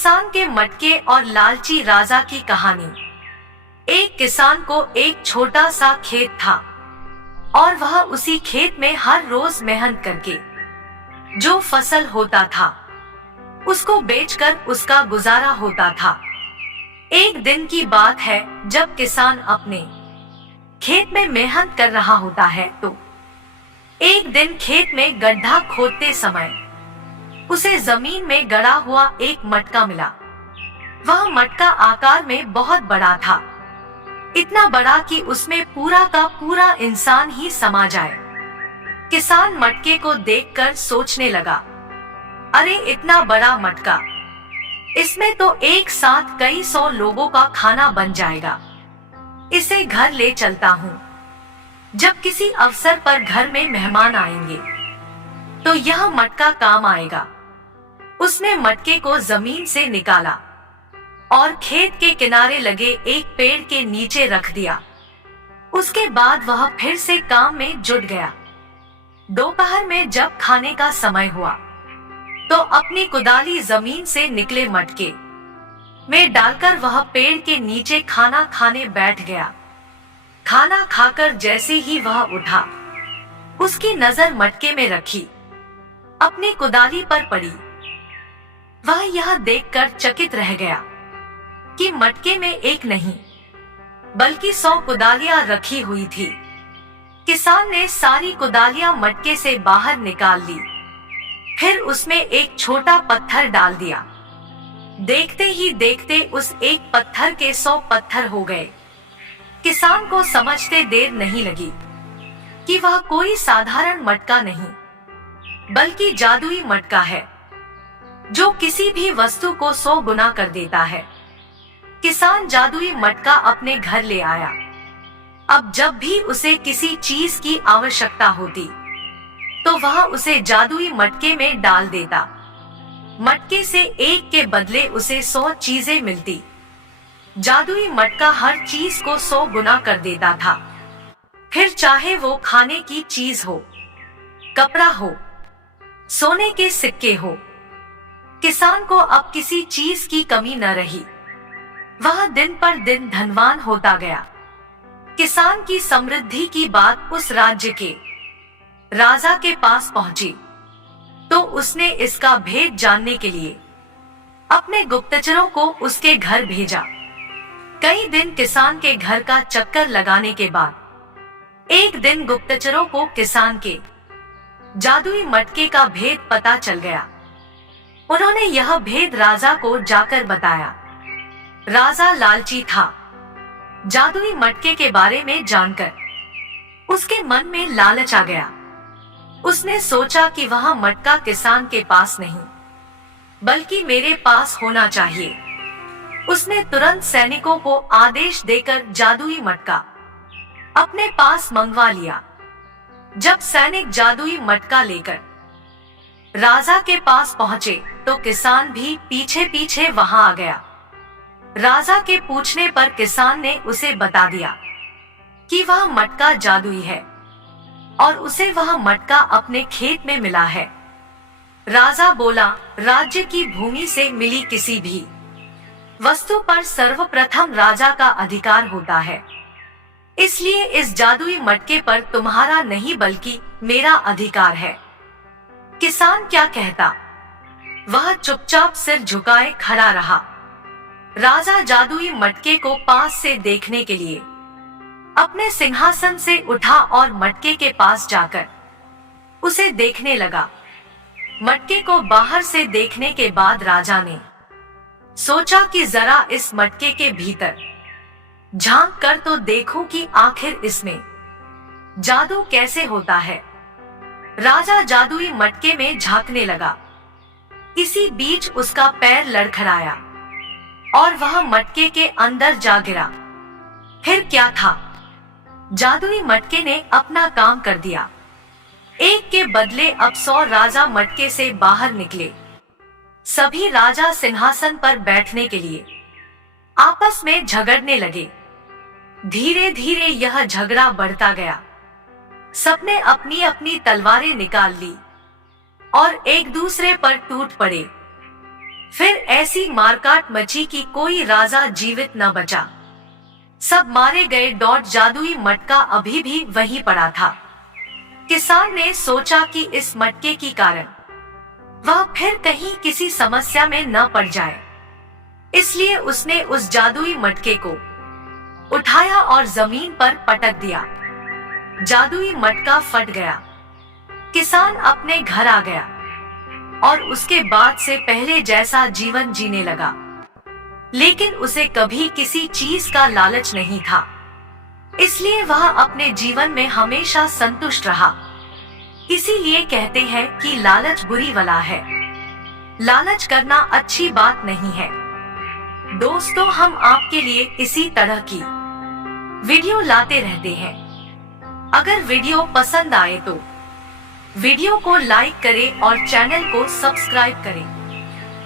किसान के मटके और लालची राजा की कहानी। एक किसान को एक छोटा सा खेत था और वह उसी खेत में हर रोज मेहनत करके जो फसल होता था उसको बेचकर उसका गुजारा होता था। एक दिन की बात है जब किसान अपने खेत में मेहनत कर रहा होता है तो एक दिन खेत में गड्ढा खोदते समय उसे जमीन में गड़ा हुआ एक मटका मिला। वह मटका आकार में बहुत बड़ा था, इतना बड़ा कि उसमें पूरा का पूरा इंसान ही समा जाए। किसान मटके को देखकर सोचने लगा, अरे इतना बड़ा मटका, इसमें तो एक साथ कई 100 लोगों का खाना बन जाएगा। इसे घर ले चलता हूँ। जब किसी अवसर पर घर में मेहमान आएंगे तो यह मटका काम आएगा। उसने मटके को जमीन से निकाला और खेत के किनारे लगे एक पेड़ के नीचे रख दिया। उसके बाद वह फिर से काम में जुट गया। दोपहर में जब खाने का समय हुआ तो अपनी कुदाली जमीन से निकले मटके में डालकर वह पेड़ के नीचे खाना खाने बैठ गया। खाना खाकर जैसे ही वह उठा, उसकी नजर मटके में रखी अपनी कुदाली पर पड़ी। वह यह देखकर चकित रह गया कि मटके में एक नहीं बल्कि 100 कुदालियां रखी हुई थी। किसान ने सारी कुदालियां मटके से बाहर निकाल ली, फिर उसमें एक छोटा पत्थर डाल दिया। देखते ही देखते उस एक पत्थर के 100 पत्थर हो गए। किसान को समझते देर नहीं लगी कि वह कोई साधारण मटका नहीं बल्कि जादुई मटका है जो किसी भी वस्तु को 100 गुना कर देता है। किसान जादुई मटका अपने घर ले आया। अब जब भी उसे किसी चीज की आवश्यकता होती तो वह उसे जादुई मटके में डाल देता। मटके से एक के बदले उसे 100 चीजें मिलती। जादुई मटका हर चीज को 100 गुना कर देता था, फिर चाहे वो खाने की चीज हो, कपड़ा हो, सोने के सिक्के हो। किसान को अब किसी चीज की कमी न रही। वह दिन पर दिन धनवान होता गया। किसान की समृद्धि की बात उस राज्य के राजा के पास पहुंची तो उसने इसका भेद जानने के लिए अपने गुप्तचरों को उसके घर भेजा। कई दिन किसान के घर का चक्कर लगाने के बाद एक दिन गुप्तचरों को किसान के जादुई मटके का भेद पता चल गया। उन्होंने यह भेद राजा को जाकर बताया। राजा लालची था। जादुई मटके के बारे में जानकर उसके मन में लालच आ गया। उसने सोचा कि वह मटका किसान के पास नहीं बल्कि मेरे पास होना चाहिए। उसने तुरंत सैनिकों को आदेश देकर जादुई मटका अपने पास मंगवा लिया। जब सैनिक जादुई मटका लेकर राजा के पास पहुंचे तो किसान भी पीछे पीछे वहां आ गया। राजा के पूछने पर किसान ने उसे बता दिया कि वह मटका जादुई है और उसे वह मटका अपने खेत में मिला है। राजा बोला, राज्य की भूमि से मिली किसी भी वस्तु पर सर्वप्रथम राजा का अधिकार होता है, इसलिए इस जादुई मटके पर तुम्हारा नहीं बल्कि मेरा अधिकार है। किसान क्या कहता, वह चुपचाप सिर झुकाए खड़ा रहा। राजा जादुई मटके को पास से देखने के लिए अपने सिंहासन से उठा और मटके के पास जाकर उसे देखने लगा। मटके को बाहर से देखने के बाद राजा ने सोचा कि जरा इस मटके के भीतर झांक कर तो देखूं कि आखिर इसमें जादू कैसे होता है। राजा जादुई मटके में झांकने लगा। इसी बीच उसका पैर लड़खड़ाया और वह मटके के अंदर जा गिरा। फिर क्या था, जादुई मटके ने अपना काम कर दिया। एक के बदले अब 100 राजा मटके से बाहर निकले। सभी राजा सिंहासन पर बैठने के लिए आपस में झगड़ने लगे। धीरे धीरे यह झगड़ा बढ़ता गया। सबने अपनी अपनी तलवारें निकाल ली और एक दूसरे पर टूट पड़े। फिर ऐसी मारकाट मची कि कोई राजा जीवित न बचा। सब मारे गए। जादुई मटका अभी भी वहीं पड़ा था। किसान ने सोचा कि इस मटके के कारण वह फिर कहीं किसी समस्या में न पड़ जाए, इसलिए उसने उस जादुई मटके को उठाया और जमीन पर पटक दिया। जादुई मटका फट गया। किसान अपने घर आ गया और उसके बाद से पहले जैसा जीवन जीने लगा, लेकिन उसे कभी किसी चीज का लालच नहीं था, इसलिए वह अपने जीवन में हमेशा संतुष्ट रहा। इसीलिए कहते हैं कि लालच बुरी बला है। लालच करना अच्छी बात नहीं है। दोस्तों, हम आपके लिए इसी तरह की वीडियो लाते रहते हैं। अगर वीडियो पसंद आए तो वीडियो को लाइक करें और चैनल को सब्सक्राइब करें।